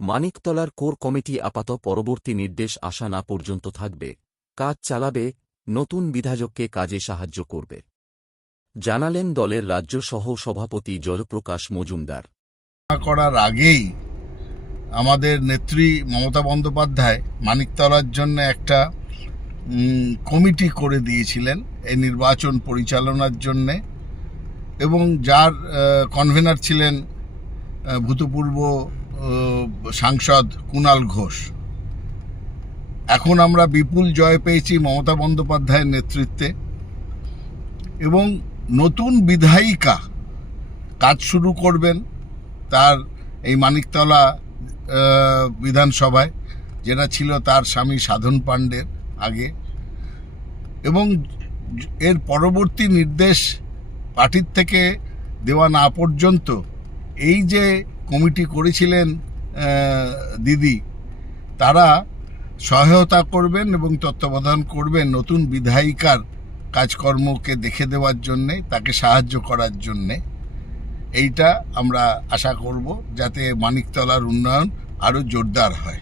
মানিকতলার core committee আপাত পরবর্তী নির্দেশ আসা না পর্যন্ত থাকবে, কাজ চালাবে, নতুন বিধায়ককে কাজে সাহায্য করবে, জানালেন দলের রাজ্য সহ সভাপতি জয়প্রকাশ মজুমদার। করার আগেই আমাদের নেত্রী মমতা বন্দ্যোপাধ্যায় মানিকতলার জন্য একটা কমিটি করে দিয়েছিলেন এই নির্বাচন পরিচালনার জন্যে, এবং যার কনভেনার ছিলেন ভূতপূর্ব সাংসদ কুণাল ঘোষ। এখন আমরা বিপুল জয় পেয়েছি মমতা বন্দ্যোপাধ্যায়ের নেতৃত্বে, এবং নতুন বিধায়িকা কাজ শুরু করবেন তার এই মানিকতলা বিধানসভায়, যেটা ছিল তার স্বামী সাধন পাণ্ডের আগে, এবং এর পরবর্তী নির্দেশ পার্টির থেকে দেওয়া না পর্যন্ত এই যে কমিটি করেছিলেন দিদি, তারা সহায়তা করবেন এবং তত্ত্বাবধান করবেন নতুন বিধায়িকার কাজকর্মকে দেখে দেওয়ার জন্যে, তাকে সাহায্য করার জন্যে। এইটা আমরা আশা করব যাতে মানিকতলার উন্নয়ন আরও জোরদার হয়।